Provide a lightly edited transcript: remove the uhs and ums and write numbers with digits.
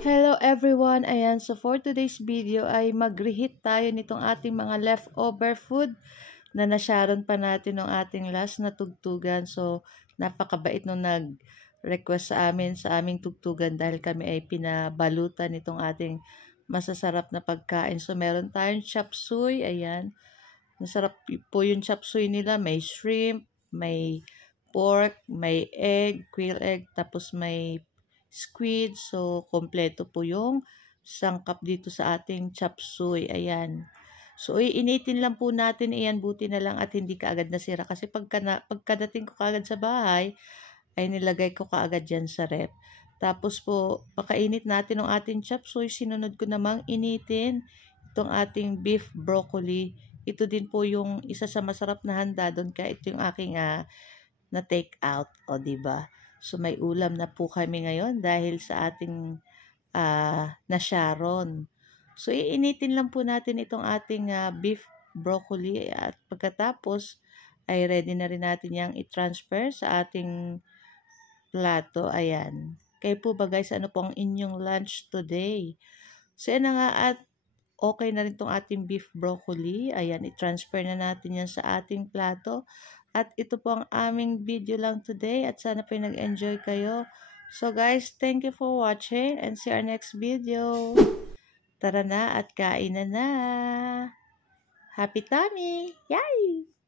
Hello everyone! Ayan, so for today's video ay mag-reheat tayo nitong ating mga leftover food na nasharon pa natin ng ating last na tugtugan. So, napakabait nung nag-request sa amin sa aming tugtugan dahil kami ay pinabalutan nitong ating masasarap na pagkain. So, meron tayong chop suey. Ayan, masarap po yung chop suey nila. May shrimp, may pork, may egg, quail egg, tapos may squid. So, kompleto po yung sangkap dito sa ating chop suey. Ayan. So, iinitin lang po natin. Ayan, buti na lang at hindi kaagad nasira. Kasi pagkadating ko kaagad sa bahay, ay nilagay ko kaagad dyan sa rep. Tapos po, pakainit natin ng ating chop suey. Sinunod ko namang initin itong ating beef broccoli. Ito din po yung isa sa masarap na handa doon. Kaya ito yung aking na take out. O, diba? So, may ulam na po kami ngayon dahil sa ating nasharon. So, iinitin lang po natin itong ating beef broccoli at pagkatapos ay ready na rin natin yung i-transfer sa ating plato. Ayan. Kayo po ba guys, ano po ang inyong lunch today? So, yan na nga at okay na rin itong ating beef broccoli. Ayan, i-transfer na natin yan sa ating plato. At ito po ang aming video lang today at sana po nag-enjoy kayo. So guys, thank you for watching and see our next video. Tara na at kain na na. Happy tummy! Yay!